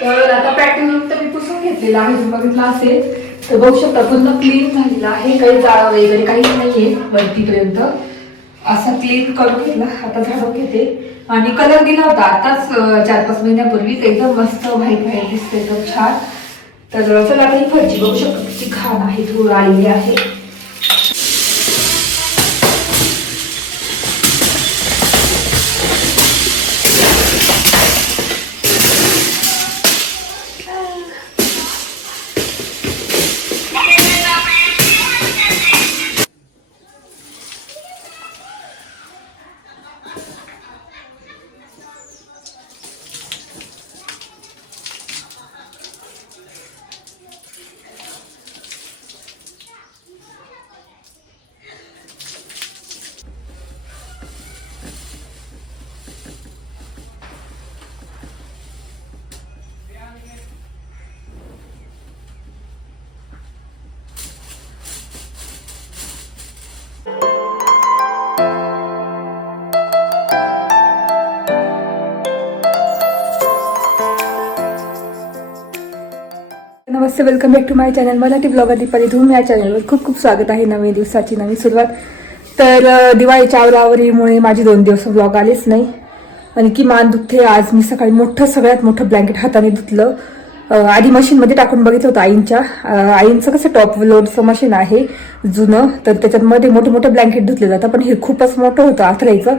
तर आता pattern room तर मी पुसून घेतलेला आहे, तुम्ही बघितला असेल तर बघू शकता पूर्ण क्लीन झालेला आहे, काही जाळा वगैरे काहीच नाहीये वरतीपर्यंत. असा क्लीन करून घेतला. आता झाडून घेते आणि कलर दिला होता आताच 4-5 महिन्यापूर्वीच, एकदम मस्त व्हाईट व्हाईट दिसते, एकदम छान. तर चला आता ही फरची बघू शकतो किती घाण आहे, धूळ आलेली आहे. नमस्ते, welcome back to my channel Marathi blogger Deepali Dhoom. या चॅनलवर खूप खूप स्वागत आहे. नवीन दिवसाची नवीन सुरुवात. तर दिवाळीच्या आवराआवरीमुळे माझे 2 दिवस ब्लॉग आलेच नाही आणि की मान दुखते. आज मी सकाळी सगळ्यात मोठं ब्लँकेट हाताने धुतलं. आधी मशीनमध्ये टाकून बघितलं होतं आईंचं कसं टॉप लोडचं मशीन आहे जुनं, तर त्याच्यामध्ये मोठे मोठे ब्लँकेट धुतले जातात, पण हे खूपच मोठं होतं आथरायचं,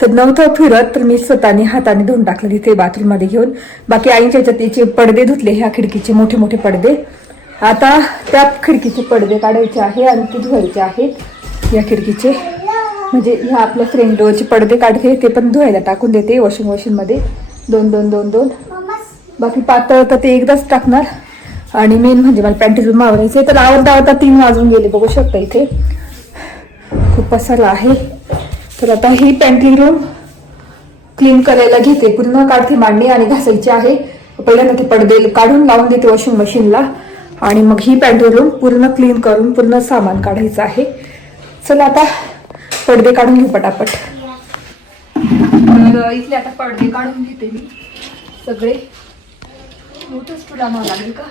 तर नव्हतं फिरत, तर मी स्वतःने हाताने धुवून टाकलं तिथे बाथरूममध्ये घेऊन. बाकी आईच्या ह्याच्यात त्याचे पडदे धुतले, ह्या खिडकीचे मोठे मोठे पडदे. आता त्या खिडकीचे पडदे काढायचे आहे आणि ते धुवायचे आहेत. या खिडकीचे म्हणजे ह्या आपल्या फ्रेंड डोअरचे पडदे काढते, ते पण धुवायला टाकून देते वॉशिंग मशीनमध्ये. 2 बाकी पातळ तर ते एकदाच टाकणार. आणि मेन म्हणजे मला पॅन्टी रूम आवरायचे, तर आवरता 3 वाजून गेले, बघू शकता इथे खूप पसारा आहे. तर आता ही पॅन्ट्री रूम क्लीन करायला घेते, पूर्ण काढते, मांडणी आणि घासायची आहे. पहिल्यांदा ते पडदे काढून लावून देते वॉशिंग मशीनला आणि मग ही पॅन्ट्री रूम पूर्ण क्लीन करून पूर्ण सामान काढायचं आहे. चला आता पडदे काढून घेऊ पटापट. तर इथले आता पडदे काढून घेते मी सगळे. मोठंच तुला मला लागेल का?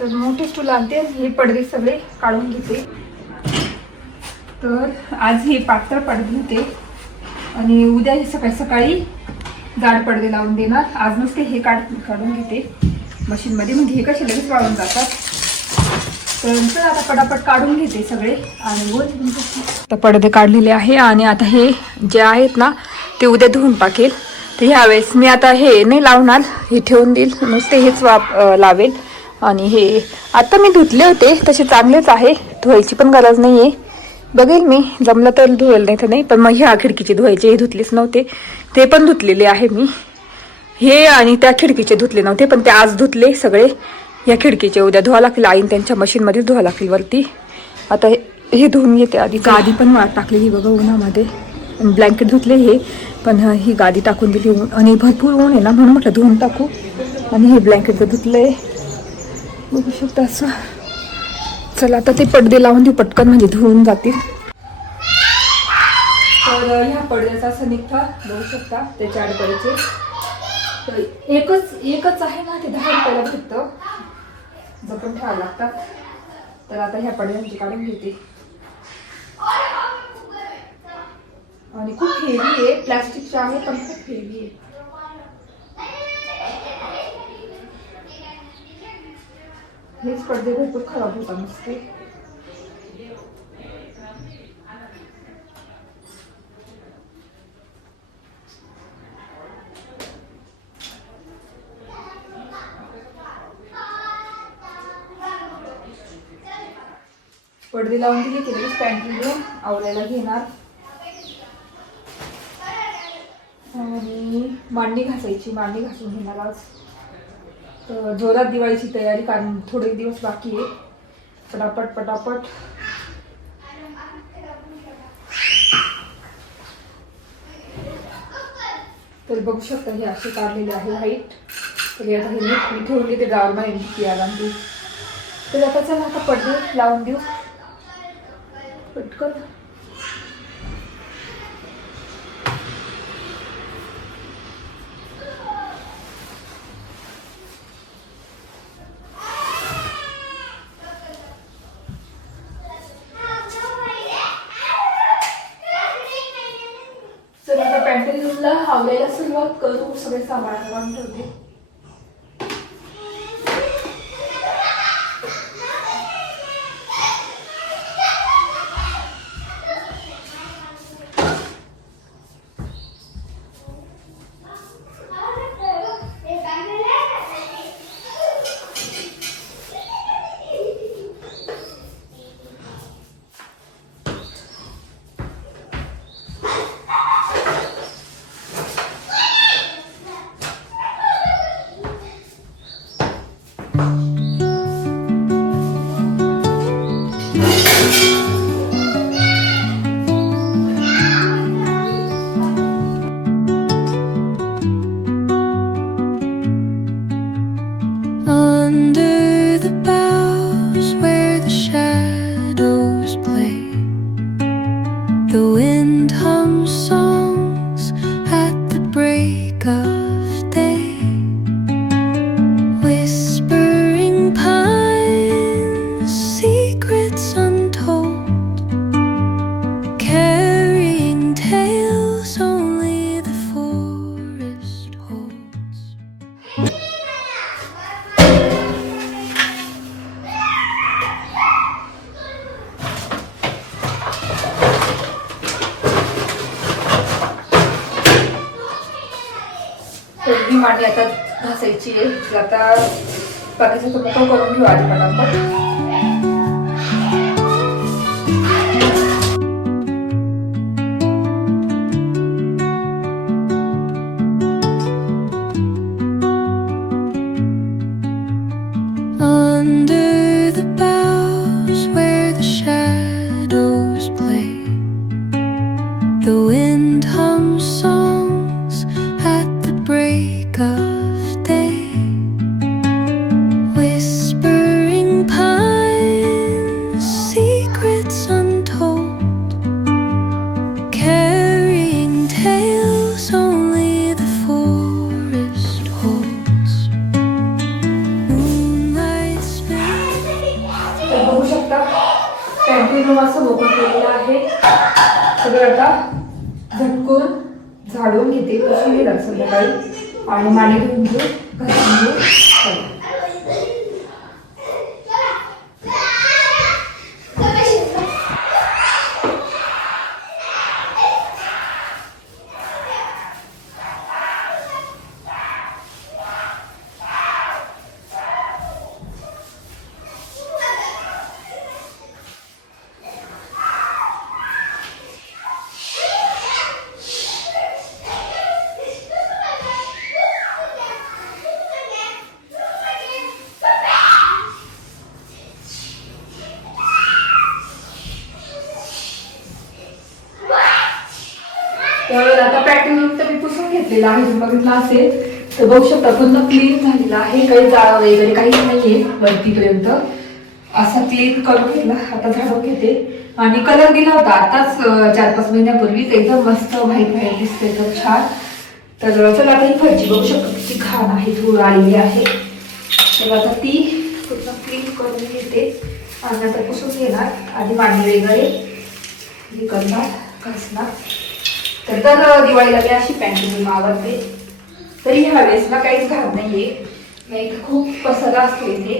तर मोठे स्टूल आणते, हे पडदे सगळे काढून घेते. तर आज हे पातळ पडदे होते आणि उद्या हे सकाळी सकाळी जाड पडदे लावून देणार. आज नुसते हे काढून घेते मशीनमध्ये, म्हणजे हे कसे लगेच वाळून जातात. तर आता पटापट काढून घेते सगळे आणि आता पडदे काढलेले आहे. आणि आता हे जे आहेत ना ते उद्या धुवून टाकेल. तर ह्यावेळेस मी आता हे नाही लावणार, हे ठेवून देईल, नुसते हेच लावेल. आणि हे आता मी धुतले होते तसे चांगलेच आहे, धुवायची पण गरज नाही आहे. बघेल मी जमलं तर धुवेल, नाही तर नाही. पण मग ह्या खिडकीचे धुवायचे, हे धुतलेच नव्हते, ते पण धुतलेले आहे मी. हे आणि त्या खिडकीचे धुतले नव्हते, पण ते आज धुतले सगळे. या खिडकीचे उद्या धुवा लागतील, आईन त्यांच्या मशीनमध्येच धुवा लागतील वरती. आता हे धुवून घेते आधी. गादी पण वाट टाकलेली बघा उन्हामध्ये, ब्लँकेट धुतले हे, पण ही गादी टाकून दिली आणि भरपूर ऊन आहे ना, म्हणून म्हटलं धुवून टाकू. आणि हे ब्लँकेट धुतलंय, बघू शकता असं. चला आता ते पडदे लावून देऊ पटकन, म्हणजे धुवून जातील. तर ह्या पडद्याचा असं निघता बघू शकता, त्याच्या अडकळीचे. तर एकच आहे ना, ते 10 रुपयाला भेटतं, जपून ठेवावं लागतात. तर आता ह्या पडद्यांची काढून घेते. आणि खूप हेवी आहे, प्लास्टिकच्या आहे पण खूप हेवी आहे. हेच पडदे भरपूर खराब होता नुसते. पडदे लावून दिले की लगेच पॅन्ट्री रूम आवरायला घेणार. आणि मांडी घासायची, मांडी घासून घेणार आज. तर जोरात दिवाळीची तयारी, कारण थोडे दिवस बाकी आहे. पटापट पटापट. तर बघू शकता हे असे काढलेले आहे व्हाईट. तर आता हे नीट मी ठेवून देते ड्रावरमध्ये किती आराम ती. तर आता चला आता पडदे लावून देऊ पटकन. तर आता पॅन्टलूनला आवडायला सुरुवात करू. सगळे सामान आणून ठेवते. Under the boughs where the shadows play, the wind hums songs at the break of day. Whispering pines, secrets untold, carrying tales only the forest holds. ही मांडी आता घासायची आहे. आता बाकीचं तर मोकळं करून घेऊ आधी पटापट. Under the boughs where the shadows play, the wind hums songs at the break of day. Whispering pines, secrets untold, carrying tales only the forest holds. Moonlight spills. तर बघू शकता पॅन्टीन असं मोकळं केलेलं आहे. सगळं आता झटकून झाडून घेते. पुसून घेणार संध्याकाळी आणि मांडी घेऊन घेऊ घासून घेऊ. चला. तर आता पॅकिंग तर मी पुसून घेतलेलं आहे. तुम्ही बघितलं असेल तर बघू शकता पूर्ण क्लीन झालेला आहे. काही जाळं वगैरे काही नाहीये वरतीपर्यंत. असा क्लीन करून घेतला. आता झाडून घेते आणि कलर दिला होता आताच 4-5 महिन्यापूर्वीच. एकदम मस्त व्हाईट व्हाईट दिसते तर छान. तर चला आता ही फरची बघू शकतो किती घाण आहे धूळ आलेली आहे. तर आता ती पूर्ण क्लीन करून घेते आणि नंतर पुसून घेणार. आधी मांडी वगैरे हे करणार घासणार. तर दिवाळीला मी अशी पॅन्ट आवडते. तरी ह्या वेळेसला काहीच घात नाहीये. नाही तर खूप पसारा असतो इथे.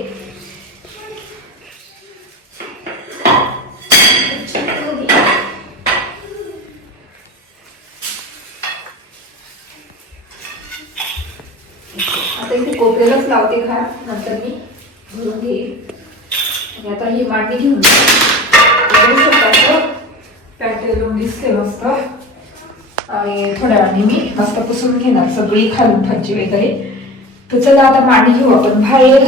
आता इथे कोपऱ्यालाच लावते घाण. नंतर मी भरून घेईल. आणि आता ही मांडणी घेऊन पॅन्ट घेऊन दिसते मस्त. आणि थोड्या वेळाने मी मस्त पुसून घेणार सगळी खालून फरची वगैरे. तर चला आता मांडी घेऊ आपण बाहेर.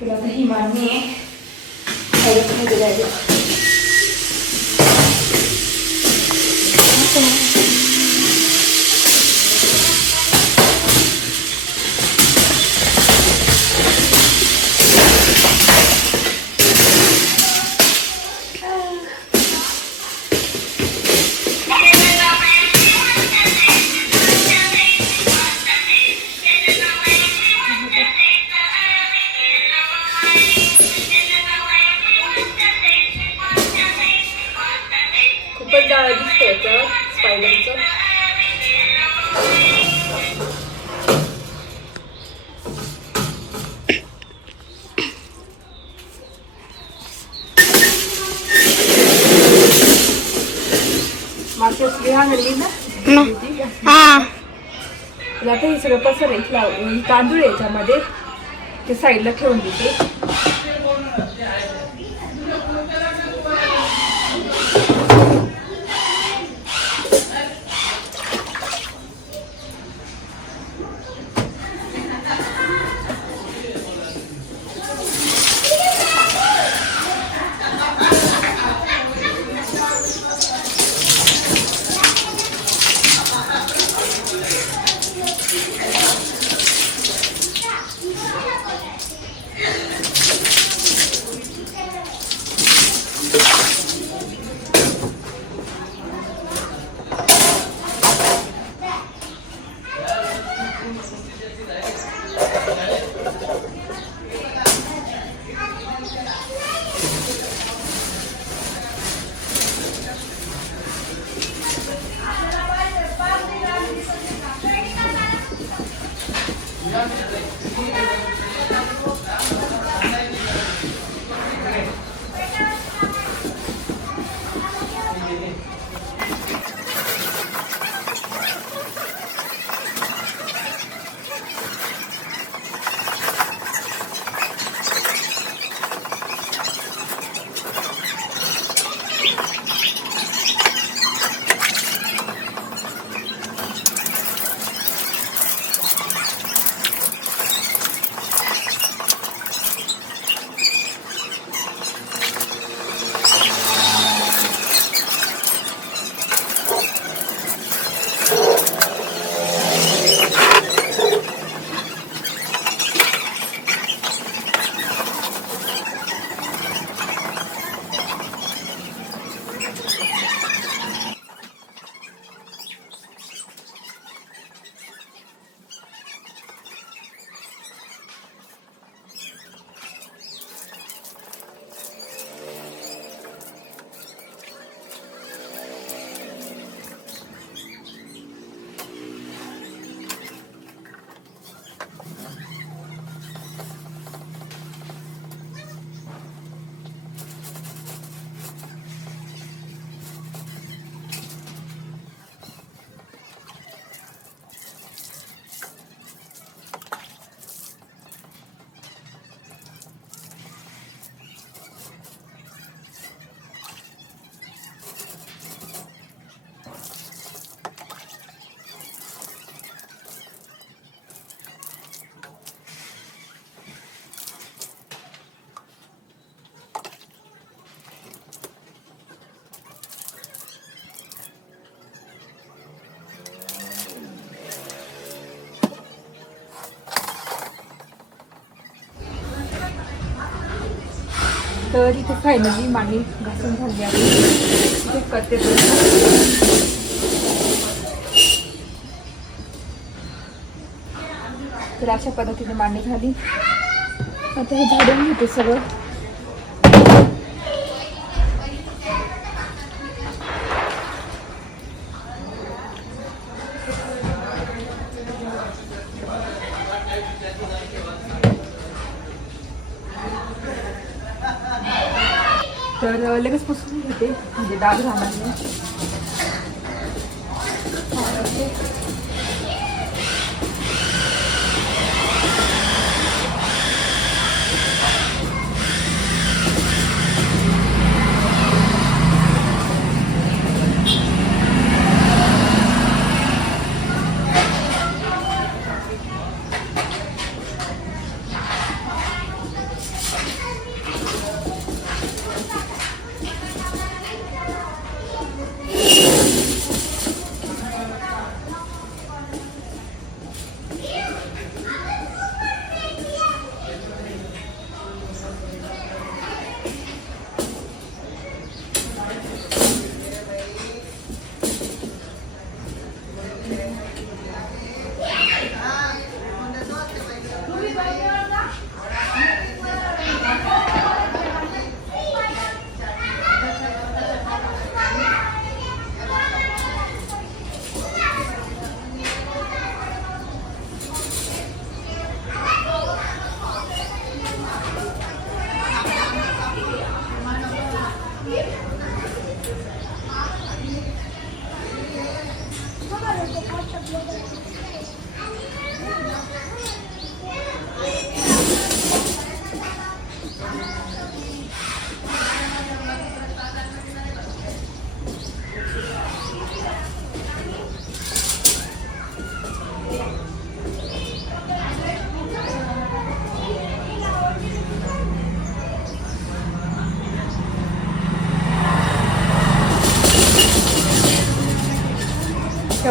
तर आता ही मांडणी आहे. जाळं दिसतं याच्यावर स्पायडरचं. मागच्या स्त्री आणली ना आता हे सगळं पसर इथला तांदूळ याच्यामध्ये ते साईडला ठेवून देते. तर इथे फायनली मांडी घासून झाली आहे. इथे करते तर अशा पद्धतीने मांडी झाली. आता हे झाडून घेते सगळं. तर लगेच पुसून घेते म्हणजे डाग राहणार नाही.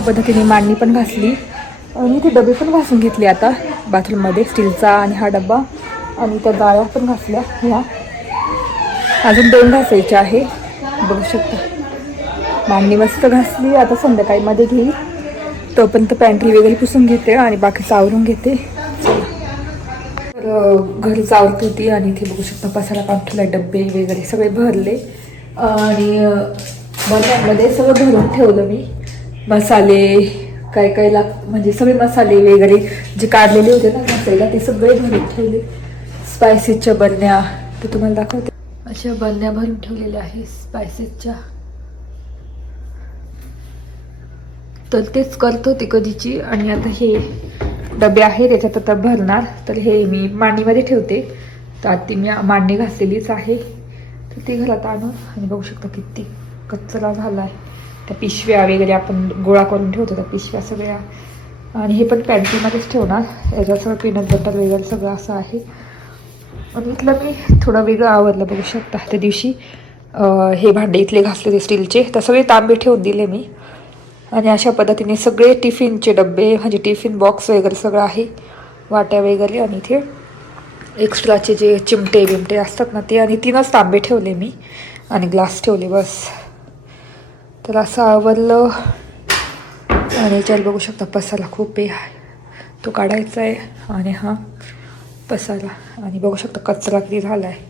पद्धतीने मांडणी पण घासली आणि ते डबे पण घासून घेतले आता बाथरूममध्ये, स्टीलचा आणि हा डब्बा, आणि त्या गाळ्या पण घासल्या ह्या. अजून 2 घासायच्या आहे, बघू शकता. मांडणी मस्त घासली. आता संध्याकाळी मध्ये घेईल, तोपर्यंत पॅन्ट्री वगैरे पुसून घेते आणि बाकीचं आवरून घेते. तर घरी आवरत होती आणि इथे बघू शकता पसारा काढला, डब्बे वगैरे सगळे भरले आणि बर्नरमध्ये सगळं भरून ठेवलं मी. मसाले काय काय म्हणजे सगळे मसाले वगैरे जे काढलेले होते ना घासायला ते सगळे भरून ठेवले. स्पायसेसच्या बरण्या तर तुम्हाला दाखवते, अशा बरण्या भरून ठेवलेल्या आहे स्पायसेसच्या. तर तेच करत होते कधीची. आणि आता हे डबे आहे त्याच्यात आता भरणार. तर हे मी मांडणीमध्ये ठेवते, तर आधी मी मांडणी घासलेलीच आहे, तर ते घरात आणून. आणि बघू शकता किती कचरा झाला आहे. त्या पिशव्या वगैरे आपण गोळा करून ठेवतो, त्या पिशव्या सगळ्या. आणि हे पण पॅन्ट्रीमध्येच ठेवणार. याच्यात सगळं पीनट बटर वगैरे सगळं असं आहे. आणि इथलं मी थोडं वेगळं आवरलं, बघू शकता. त्या दिवशी हे भांडे इथले घासले ते स्टीलचे, तर सगळे तांबे ठेवून दिले मी. आणि अशा पद्धतीने सगळे टिफिनचे डबे म्हणजे टिफिन बॉक्स वगैरे सगळं आहे, वाट्या वगैरे. आणि इथे एक्स्ट्राचे जे चिमटे बिमटे असतात ना ते, आणि 3च तांबे ठेवले मी आणि ग्लास ठेवले बस. तर असं आवरलं. आणि याच्यावर बघू शकता पसारा खूप आहे, तो काढायचा आहे. आणि हा पसारा, आणि बघू शकता कचरा किती झाला आहे.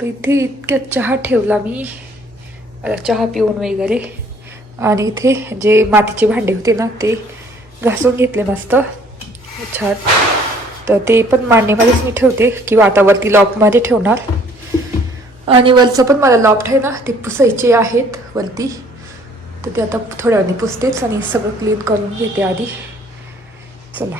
तर इथे इतक्यात चहा ठेवला मी, चहा पिऊन वगैरे. आणि इथे जे मातीचे भांडे होते ना ते घासून घेतले मस्त छान. तर ते पण मांडणीमध्येच मी ठेवते, किंवा आता वरती लॉफ्टमध्ये ठेवणार. आणि वरचं पण मला लॉफ्ट आहे ना ते पुसायचे आहेत वरती, तर ते आता थोड्या वेळाने पुसतेच. आणि सगळं क्लीन करून घेते आधी. चला.